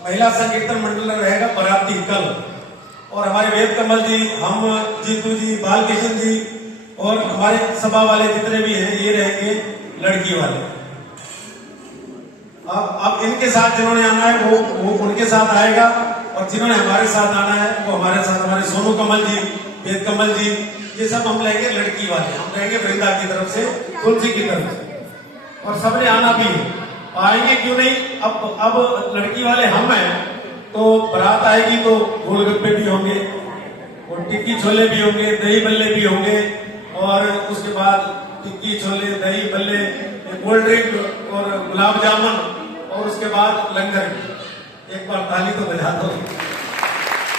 महिला संकीर्तन मंडल रहेगा बाराती कल, और हमारे वेद कमल जी, हम, जीतू जी, बालकृष्ण जी और हमारे सभा वाले जितने भी हैं ये रहेंगे लड़की वाले। अब इनके साथ जिन्होंने आना है वो उनके साथ आएगा, और जिन्होंने हमारे साथ आना है वो हमारे साथ, हमारे सोनू कमल जी, वेद कमल जी, ये सब हम लेंगे लड़की वाले, हम लेंगे वृंदा की तरफ से, तुलसी की तरफ से, और सबने आना भी है। आएंगे क्यों नहीं, अब लड़की वाले हम हैं तो बारात आएगी तो गोलगप्पे भी होंगे और टिक्की छोले भी होंगे, दही बल्ले भी होंगे, और उसके बाद टिक्की छोले, दही बल्ले, कोल्ड ड्रिंक और गुलाब जामुन, और उसके बाद लंगर। एक बार ताली तो बजा दो।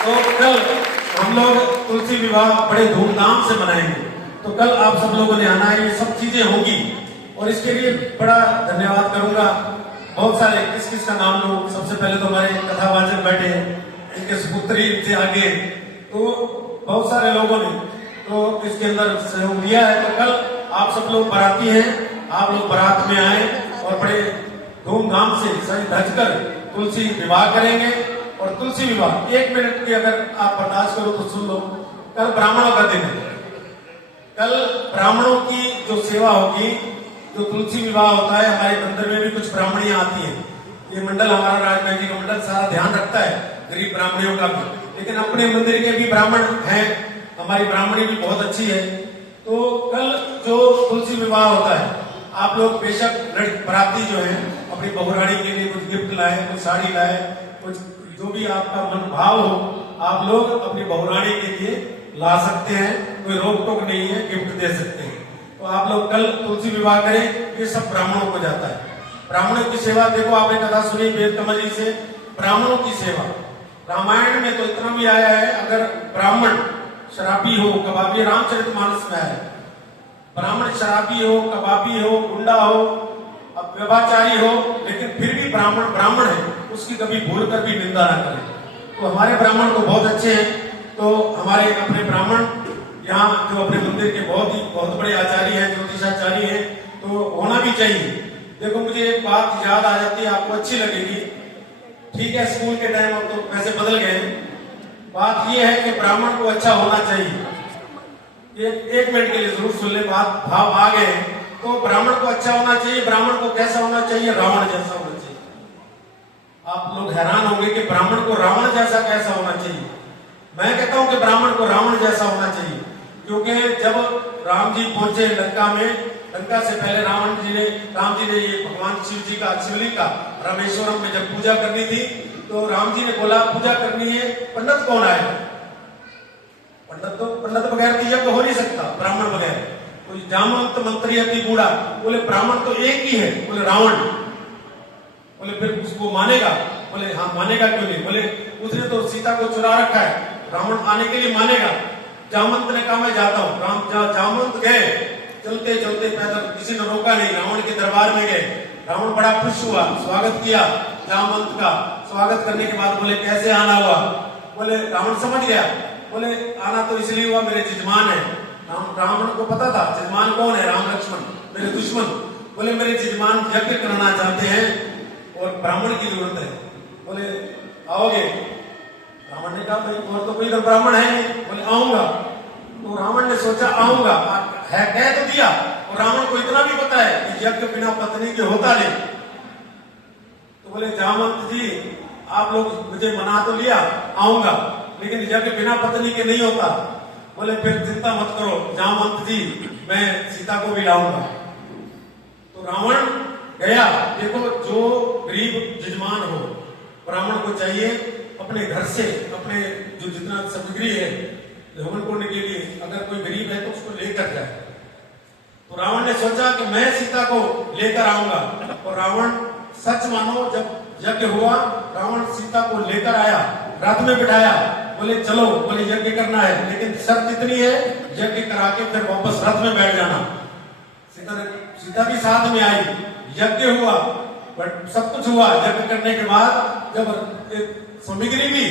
तो कल हम लोग तुलसी विवाह बड़े धूमधाम से मनाएंगे, तो कल आप सब लोगों ने आना है, ये सब चीजें होंगी, और इसके लिए बड़ा धन्यवाद करूंगा। बहुत सारे किस किस का नाम लूं, सबसे पहले तो हमारे कथावाचक बैठे हैं, इनके सुपुत्री, इनसे आगे तो बहुत सारे लोगों ने तो इसके अंदर सहयोग दिया है। तो कल आप सब लोग बाराती हैं, आप लोग बारात में आए और बड़े धूमधाम से सज धज कर तुलसी विवाह करेंगे। और तुलसी विवाह 1 मिनट की अगर आप बर्दाश्त करो तो सुन लो। कल ब्राह्मणों का दिन है, कल ब्राह्मणों की जो सेवा होगी, जो तुलसी विवाह होता है, हमारे मंदिर में भी कुछ ब्राह्मणियां आती हैं। ये मंडल हमारा राजमहल जी का मंडल सारा ध्यान रखता है गरीब ब्राह्मणियों का भी, लेकिन अपने मंदिर के भी ब्राह्मण हैं, हमारी ब्राह्मणी भी बहुत अच्छी है। तो कल जो तुलसी विवाह होता है, आप लोग बेशक बराती जो है अपनी बहुरानी के लिए कुछ गिफ्ट लाए, कुछ साड़ी लाए, कुछ जो भी आपका मन भाव हो, आप लोग अपनी बहुरानी के लिए ला सकते हैं, कोई रोक टोक नहीं है, गिफ्ट दे सकते हैं। तो आप लोग कल तुलसी विवाह करें, ये सब ब्राह्मणों को जाता है। ब्राह्मणों की सेवा, देखो आपने कथा सुनी वेद कमल जी से, ब्राह्मणों की सेवा रामायण में तो इतना भी आया है, अगर ब्राह्मण शराबी हो, कबाबी, रामचरितमानस में आया, ब्राह्मण शराबी हो, कबाबी हो, गुंडा हो, व्यभिचारी हो, लेकिन फिर भी ब्राह्मण ब्राह्मण है, उसकी कभी भूल कर भी निंदा ना करें। तो हमारे ब्राह्मण तो बहुत अच्छे हैं, तो हमारे अपने ब्राह्मण यहाँ जो अपने मंदिर के बहुत बड़े आचार्य हैं, ज्योतिषाचार्य हैं, तो होना भी चाहिए। देखो मुझे एक बात याद आ जाती है, आपको अच्छी लगेगी। ठीक है, स्कूल के टाइम अब तो वैसे बदल गए, बात यह है कि ब्राह्मण को अच्छा होना चाहिए। एक मिनट के लिए जरूर सुन ले, बात भाव आ गए। तो ब्राह्मण को अच्छा होना चाहिए, ब्राह्मण को कैसा होना चाहिए, रावण जैसा होना चाहिए। आप लोग हैरान होंगे कि ब्राह्मण को रावण जैसा कैसा होना चाहिए। मैं कहता हूं कि ब्राह्मण को रावण जैसा होना चाहिए, क्योंकि जब राम जी पहुंचे लंका में, लंका से पहले राम जी ने ये भगवान शिव जी का, शिवलिंग का रामेश्वरम में जब पूजा करनी थी, तो राम जी ने बोला पूजा करनी है, पंडित कौन आए? पंडित बगैर तो यज्ञ हो नहीं सकता, ब्राह्मण बगैर। तो जामवंत मंत्री अति बूढ़ा, बोले ब्राह्मण तो एक ही है, बोले रावण। बोले फिर उसको मानेगा? बोले हाँ मानेगा, क्यों नहीं? बोले उसने तो सीता को चुरा रखा है, रावण आने के लिए मानेगा। जामवंत ने कहा मैं जाता हूँ। जामवंत गए, चलते चलते पैदल, किसी ने रोका नहीं, रावण के दरबार में गए। रावण बड़ा खुश हुआ, स्वागत किया जामवंत का। स्वागत करने के बाद बोले कैसे आना हुआ? बोले रावण समझ गया, बोले आना तो इसलिए हुआ, मेरे जजमान है। रावण को पता था जजमान कौन है, राम लक्ष्मण मेरे दुश्मन। बोले मेरे जजमान यज्ञ करना चाहते हैं और ब्राह्मण की जरूरत है, बोले आओगे? रावण ने कहा भाई और तो कोई तो ब्राह्मण है नहीं। बोले आऊंगा। तो रावण ने सोचा आऊंगा, है कह तो दिया, और रावण को इतना भी पता है कि यज्ञ बिना पत्नी के होता नहीं। तो बोले जामवंत जी आप लोग मुझे मना तो लिया, आऊंगा, लेकिन यज्ञ बिना पत्नी के नहीं होता। बोले फिर चिंता मत करो जामवंत जी, मैं सीता को भी लाऊंगा। तो रावण गया। देखो जो गरीब जजमान हो, ब्राह्मण को चाहिए अपने घर से अपने जो जितना सामग्री है हवन कुंड के लिए, अगर कोई गरीब है तो उसको लेकर जाए। तो रावण ने सोचा कि मैं सीता को लेकर आऊंगा, और रावण सच मानो जब यज्ञ हुआ, रावण सीता को लेकर आया, रथ में बिठाया, बोले चलो, बोले यज्ञ करना है, लेकिन शर्त इतनी है यज्ञ करा के फिर वापस रथ में बैठ जाना। सीता भी साथ में आई, यज्ञ हुआ, बट सब कुछ हुआ। यज्ञ करने के बाद जब सामग्री भी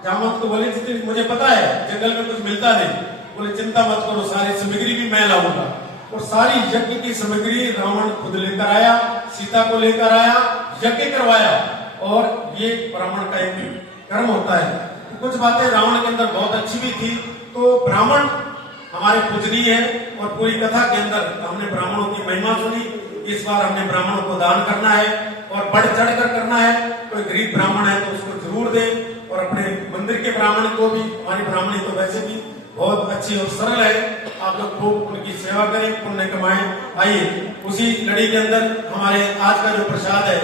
जामवंत को बोले जितनी मुझे पता है जंगल में कुछ मिलता नहीं, बोले चिंता मत करो सारी सामग्री भी मैं लाऊंगा। और सारी यज्ञ की सामग्री रावण खुद लेकर आया, सीता को लेकर आया, यज्ञ करवाया, और ये ब्राह्मण का एक कर्म होता है। कुछ बातें रावण के अंदर बहुत अच्छी भी थी। तो ब्राह्मण हमारे पूजनीय है और पूरी कथा के अंदर हमने ब्राह्मणों की महिमा सुनी। इस बार हमने ब्राह्मणों को दान करना है और बढ़ चढ़ कर करना है। कोई गरीब ब्राह्मण है तो उसको जरूर दे, और अपने मंदिर के ब्राह्मण को भी। हमारी ब्राह्मणी तो वैसे भी बहुत अच्छी और सरल है, आप लोग खूब उनकी सेवा करें, पुण्य कमाएं। आइए उसी लड़ी के अंदर हमारे आज का जो प्रसाद है